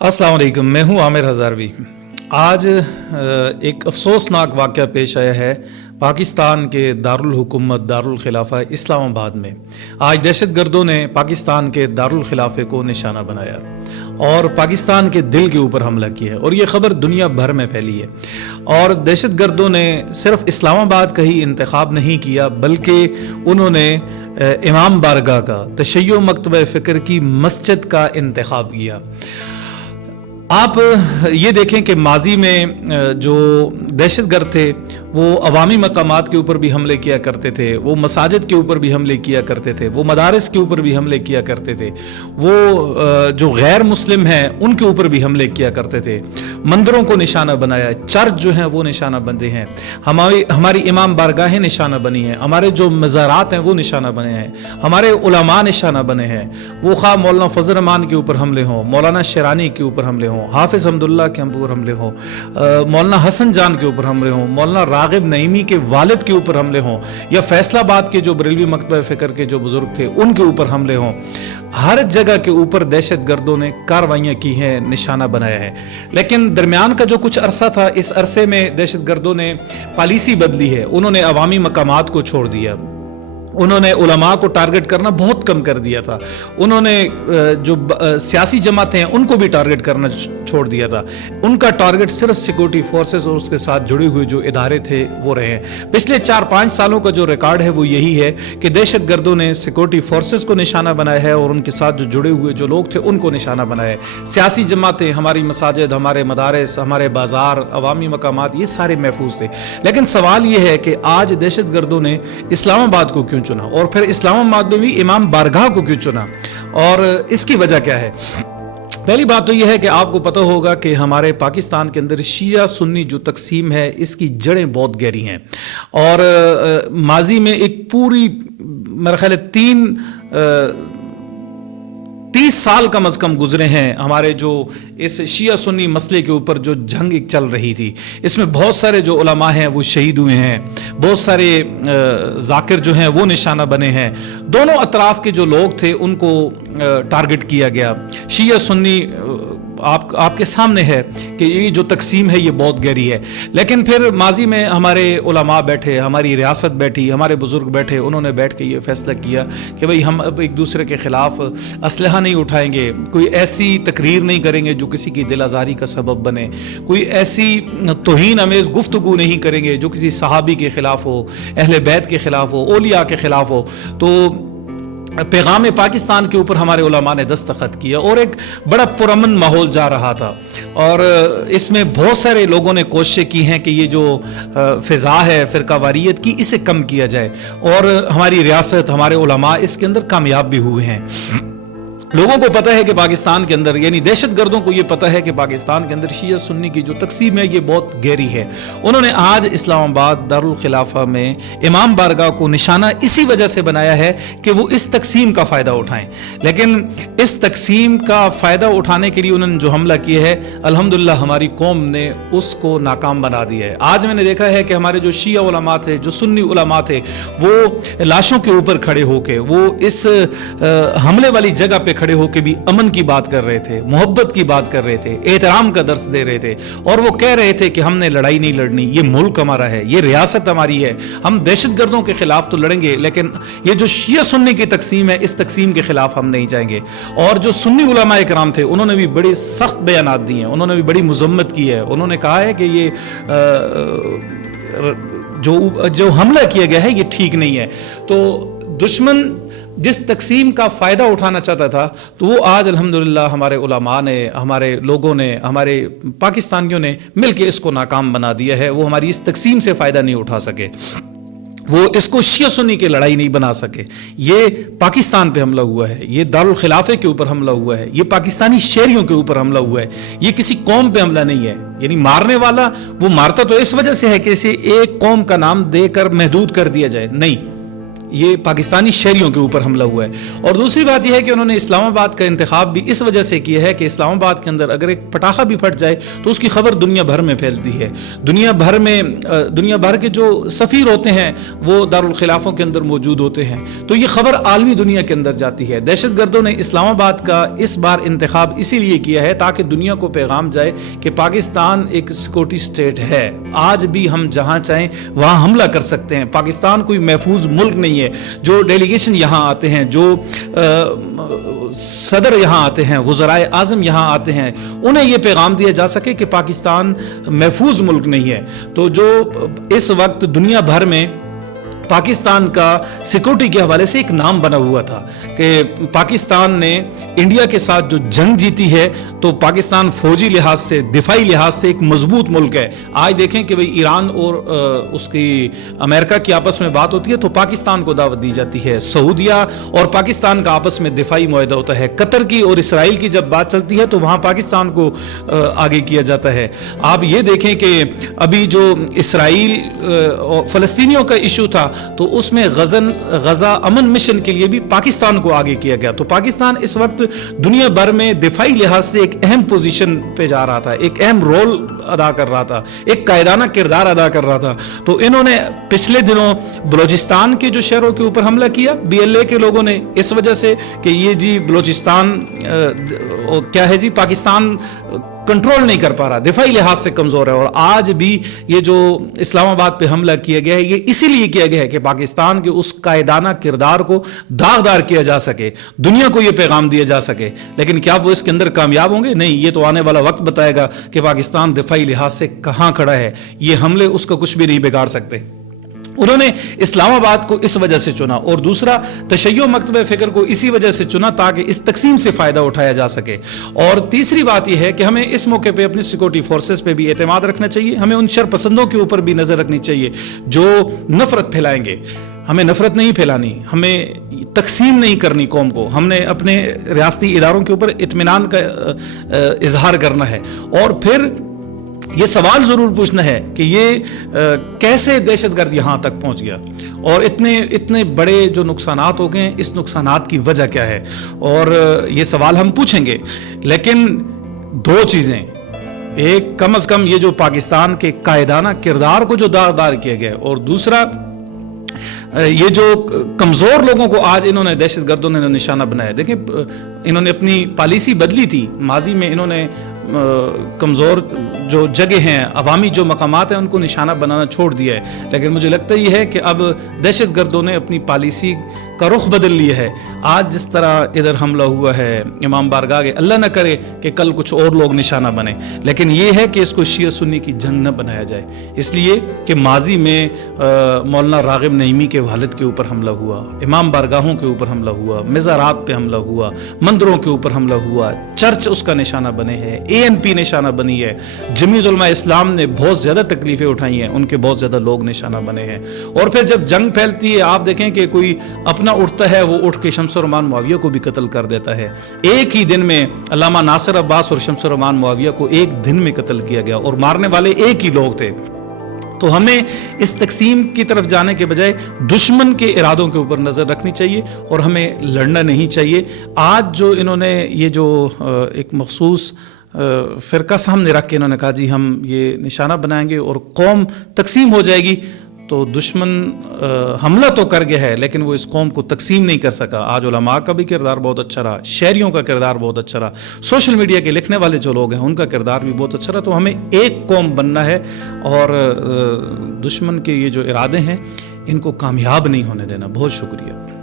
अस्सलाम वालेकुम, मैं हूं आमिर हज़ारवी। आज एक अफसोसनाक वाक़या पेश आया है पाकिस्तान के दारुल हुकूमत दारुल खिलाफा इस्लामाबाद में। आज दहशत गर्दों ने पाकिस्तान के दारुल खिलाफे को निशाना बनाया और पाकिस्तान के दिल के ऊपर हमला किया है और ये ख़बर दुनिया भर में फैली है। और दहशत गर्दों ने सिर्फ इस्लामाबाद का ही इंतखाब नहीं किया बल्कि उन्होंने इमाम बारगाह का तशय्यो मकतब फ़िक्र की मस्जिद का इंतखाब किया। आप ये देखें कि माजी में जो दहशतगर्द थे वो अवामी मकामात के ऊपर भी हमले किया करते थे, वो मसाजिद के ऊपर भी हमले किया करते थे, वो मदारिस के ऊपर भी हमले किया करते थे, वो जो गैर मुस्लिम हैं उनके ऊपर भी हमले किया करते थे। मंदिरों को निशाना बनाया, चर्च जो हैं वो निशाना बंदे हैं, हमारी इमाम बारगाहें निशाना बनी हैं, हमारे जो मज़ारात हैं वो निशाना बने हैं, हमारे उलमा निशाना बने हैं। वो खा मौलाना फजल रहमान के ऊपर हमले हों, मौलाना शेरानी के ऊपर हमले हों, हाफिज हमदुल्ला के ऊपर हमले हों, मौलाना हसन जान के ऊपर हमले हों, मौलाना रागिब नईमी के वालिद के ऊपर हमले हों, या फैसलाबाद के जो बरेलवी मकतब फ़िक्र के जो बुजुर्ग थे उनके ऊपर हमले हों। हर जगह के ऊपर दहशत गर्दों ने कार्रवाइयाँ की हैं, निशाना बनाया है। लेकिन दरमियान का जो कुछ अरसा था, इस अरसे में दहशत गर्दों ने पॉलिसी बदली है। उन्होंने अवामी मकामात को छोड़ दिया, उन्होंने उलमा को टारगेट करना बहुत कम कर दिया था, उन्होंने जो सियासी जमातें हैं उनको भी टारगेट करना छोड़ दिया था। उनका टारगेट सिर्फ सिक्योरिटी फोर्सेस और उसके साथ जुड़े हुए जो इदारे थे वो रहे हैं। पिछले 4-5 सालों का जो रिकॉर्ड है वो यही है कि दहशत गर्दों ने सिक्योरिटी फोर्सेस को निशाना बनाया है और उनके साथ जो जुड़े हुए जो लोग थे उनको निशाना बनाया है। सियासी जमातें, हमारी मसाजिद, हमारे मदारिस, हमारे बाजार, अवामी मकामात, ये सारे महफूज थे। लेकिन सवाल ये है कि आज दहशत गर्दों ने इस्लामाबाद को क्यों चुना और फिर इस्लामाबाद में भी इमाम बारगाह को क्यों चुना, और इसकी वजह क्या है? पहली बात तो यह है कि आपको पता होगा कि हमारे पाकिस्तान के अंदर शिया सुन्नी जो तकसीम है इसकी जड़ें बहुत गहरी हैं और माजी में एक पूरी मेरा ख्याल है 30 साल कम अज़ कम गुजरे हैं हमारे जो इस शिया सुन्नी मसले के ऊपर जो जंग एक चल रही थी। इसमें बहुत सारे जो उलमा हैं वो शहीद हुए हैं, बहुत सारे जाकिर जो हैं वो निशाना बने हैं। दोनों अतराफ के जो लोग थे उनको टारगेट किया गया। शिया सुन्नी आपके सामने है कि ये जो तकसीम है ये बहुत गहरी है। लेकिन फिर माजी में हमारे उलमा बैठे, हमारी रियासत बैठी, हमारे बुजुर्ग बैठे, उन्होंने बैठ के ये फैसला किया कि भाई हम अब एक दूसरे के खिलाफ असलहा नहीं उठाएंगे, कोई ऐसी तकरीर नहीं करेंगे जो किसी की दिल आज़ारी का सबब बने, कोई ऐसी तौहीन अमेज़ गुफ्तगू नहीं करेंगे जो किसी सहाबी के खिलाफ हो, अहले बैत के खिलाफ हो, औलिया के खिलाफ हो। तो पैगाम पाकिस्तान के ऊपर हमारे उलमा ने दस्तखत किया और एक बड़ा पुरअमन माहौल जा रहा था। और इसमें बहुत सारे लोगों ने कोशिशें की हैं कि ये जो फ़िज़ा है फ़िरकावारियत की, इसे कम किया जाए और हमारी रियासत, हमारे उलमा इसके अंदर कामयाब भी हुए हैं। लोगों को पता है कि पाकिस्तान के अंदर, यानी दहशत गर्दों को ये पता है कि पाकिस्तान के अंदर शिया सुन्नी की जो तकसीम है ये बहुत गहरी है। उन्होंने आज इस्लामाबाद दारुल खिलाफा में इमाम बारगाह को निशाना इसी वजह से बनाया है कि वो इस तकसीम का फ़ायदा उठाएं। लेकिन इस तकसीम का फ़ायदा उठाने के लिए उन्होंने जो हमला किया है, अल्हम्दुलिल्लाह हमारी कौम ने उसको नाकाम बना दिया है। आज मैंने देखा है कि हमारे जो शिया उलमा थे, जो सुन्नी उलमा थे, वो लाशों के ऊपर खड़े होके वो इस हमले वाली जगह पे खड़े होकर भी अमन की बात कर रहे थे, मोहब्बत की बात कर रहे थे, एहतराम का दर्स दे रहे थे और वो कह रहे थे कि हमने लड़ाई नहीं लड़नी, ये मुल्क हमारा है, ये रियासत हमारी है, हम दहशत गर्दों के खिलाफ तो लड़ेंगे लेकिन ये जो शिया सुन्नी की तकसीम है इस तकसीम के खिलाफ हम नहीं जाएंगे। और जो सुन्नी उलमा इकराम थे उन्होंने भी बड़े सख्त बयानात दिए हैं, उन्होंने भी बड़ी मुज़म्मत की है। उन्होंने कहा है कि ये जो हमला किया गया है ये ठीक नहीं है। तो दुश्मन जिस तकसीम का फ़ायदा उठाना चाहता था तो वो आज अल्हम्दुलिल्लाह हमारे उलमा ने, हमारे लोगों ने, हमारे पाकिस्तानियों ने मिलकर इसको नाकाम बना दिया है। वो हमारी इस तकसीम से फ़ायदा नहीं उठा सके, वो इसको शिया सुन्नी की लड़ाई नहीं बना सके। ये पाकिस्तान पे हमला हुआ है, ये दारुल खिलाफे के ऊपर हमला हुआ है, ये पाकिस्तानी शहरियों के ऊपर हमला हुआ है, ये किसी कौम पे हमला नहीं है। यानी मारने वाला वो मारता तो इस वजह से है कि इसे एक कौम का नाम देकर महदूद कर दिया जाए, नहीं, یہ پاکستانی شہریوں کے اوپر حملہ ہوا ہے. اور دوسری بات یہ ہے کہ انہوں نے اسلام آباد کا انتخاب بھی اس وجہ سے کیا ہے کہ اسلام آباد کے اندر اگر ایک پٹاخہ بھی پھٹ جائے تو اس کی خبر دنیا بھر میں پھیلتی ہے. دنیا بھر کے جو سفیر ہوتے ہیں وہ دارالخلافوں کے اندر موجود ہوتے ہیں, تو یہ خبر عالمی دنیا کے اندر جاتی ہے. دہشت گردوں نے اسلام آباد کا اس بار انتخاب اسی لیے کیا ہے تاکہ دنیا کو پیغام جائے کہ پاکستان ایک سیکورٹی سٹیٹ ہے. آج بھی ہم جہاں چاہیں وہاں حملہ کر سکتے ہیں. پاکستان کوئی محفوظ ملک نہیں ہے. جو ڈیلیگیشن یہاں آتے ہیں, جو صدر یہاں آتے ہیں, وزرائے اعظم یہاں آتے ہیں, انہیں یہ پیغام دیا جا سکے کہ پاکستان محفوظ ملک نہیں ہے. تو جو اس وقت دنیا بھر میں پاکستان کا سیکورٹی کے حوالے سے ایک نام بنا ہوا تھا کہ پاکستان نے انڈیا کے ساتھ جو جنگ جیتی ہے تو پاکستان فوجی لحاظ سے, دفاعی لحاظ سے ایک مضبوط ملک ہے. آج دیکھیں کہ بھئی ایران اور اس کی امریکہ کی آپس میں بات ہوتی ہے تو پاکستان کو دعوت دی جاتی ہے. سعودیہ اور پاکستان کا آپس میں دفاعی معاہدہ ہوتا ہے. قطر کی اور اسرائیل کی جب بات چلتی ہے تو وہاں پاکستان کو آگے کیا جاتا ہے. آپ یہ دیکھیں کہ ابھی جو اسرائیل فلسطینیوں کا ایشو تھا تو اس میں غزہ امن مشن کے لیے بھی پاکستان کو آگے کیا گیا. تو پاکستان اس وقت دنیا بھر میں دفاعی لحاظ سے ایک اہم پوزیشن پہ جا رہا تھا, ایک اہم رول ادا کر رہا تھا, ایک قائدانہ کردار ادا کر رہا تھا. تو انہوں نے پچھلے دنوں بلوچستان کے جو شہروں کے اوپر حملہ کیا BLA کے لوگوں نے, اس وجہ سے کہ یہ جی بلوچستان کیا ہے جی پاکستان کنٹرول نہیں کر پا رہا, دفاعی لحاظ سے کمزور ہے. اور آج بھی یہ جو اسلام آباد پہ حملہ کیا گیا ہے یہ اسی لیے کیا گیا ہے کہ پاکستان کے اس قائدانہ کردار کو داغدار کیا جا سکے, دنیا کو یہ پیغام دیا جا سکے. لیکن کیا وہ اس کے اندر کامیاب ہوں گے؟ نہیں, یہ تو آنے والا وقت بتائے گا کہ پاکستان دفاعی لحاظ سے کہاں کھڑا ہے. یہ حملے اس کو کچھ بھی نہیں بگاڑ سکتے. انہوں نے اسلام آباد کو اس وجہ سے چنا, اور دوسرا تشیع مکتبہ فکر کو اسی وجہ سے چنا تاکہ اس تقسیم سے فائدہ اٹھایا جا سکے. اور تیسری بات یہ ہے کہ ہمیں اس موقع پہ اپنی سیکورٹی فورسز پہ بھی اعتماد رکھنا چاہیے. ہمیں ان شرپسندوں کے اوپر بھی نظر رکھنی چاہیے جو نفرت پھیلائیں گے. ہمیں نفرت نہیں پھیلانی, ہمیں تقسیم نہیں کرنی قوم کو. ہم نے اپنے ریاستی اداروں کے اوپر اطمینان کا اظہار کرنا ہے. اور پھر یہ سوال ضرور پوچھنا ہے کہ یہ کیسے دہشت گرد یہاں تک پہنچ گیا, اور اتنے بڑے جو نقصانات ہو گئے ہیں, اس نقصانات کی وجہ کیا ہے. اور یہ سوال ہم پوچھیں گے. لیکن دو چیزیں, ایک کم از کم یہ جو پاکستان کے قائدانہ کردار کو جو داغدار کیا گیا, اور دوسرا یہ جو کمزور لوگوں کو آج انہوں نے دہشت گردوں نے نشانہ بنایا. دیکھیں انہوں نے اپنی پالیسی بدلی تھی. ماضی میں انہوں نے کمزور جو جگہ ہیں, عوامی جو مقامات ہیں, ان کو نشانہ بنانا چھوڑ دیا ہے. لیکن مجھے لگتا یہ ہے کہ اب دہشت گردوں نے اپنی پالیسی کا رخ بدل لیا ہے. آج جس طرح ادھر حملہ ہوا ہے امام بارگاہ کے, اللہ نہ کرے کہ کل کچھ اور لوگ نشانہ بنے. لیکن یہ ہے کہ اس کو شیعہ سنی کی جنگ نہ بنایا جائے, اس لیے کہ ماضی میں مولانا راغب نعیمی کے والد کے اوپر حملہ ہوا, امام بارگاہوں کے اوپر حملہ ہوا, مزارات پہ حملہ ہوا, مندروں کے اوپر حملہ ہوا, چرچ اس کا نشانہ بنے ہیں, ANP نشانہ بنی ہے, جمعیت علماء اسلام نے بہت زیادہ تکلیفیں اٹھائی ہیں, ان کے بہت زیادہ لوگ نشانہ بنے ہیں. اور پھر جب جنگ پھیلتی ہے آپ دیکھیں کہ کوئی اپنا اٹھتا ہے, وہ اٹھ کے شمس الرحمان معاویہ کو بھی قتل کر دیتا ہے. ایک ہی دن میں علامہ ناصر عباس اور شمس الرحمان معاویہ کو ایک دن میں قتل کیا گیا, اور مارنے والے ایک ہی لوگ تھے. تو ہمیں اس تقسیم کی طرف جانے کے بجائے دشمن کے ارادوں کے اوپر نظر رکھنی چاہیے, اور ہمیں لڑنا نہیں چاہیے. آج جو انہوں نے یہ جو ایک مخصوص فرقہ سامنے رکھ کے انہوں نے کہا جی ہم یہ نشانہ بنائیں گے اور قوم تقسیم ہو جائے گی, تو دشمن حملہ تو کر گیا ہے لیکن وہ اس قوم کو تقسیم نہیں کر سکا. آج علماء کا بھی کردار بہت اچھا رہا, شہریوں کا کردار بہت اچھا رہا, سوشل میڈیا کے لکھنے والے جو لوگ ہیں ان کا کردار بھی بہت اچھا رہا. تو ہمیں ایک قوم بننا ہے, اور دشمن کے یہ جو ارادے ہیں ان کو کامیاب نہیں ہونے دینا. بہت شکریہ.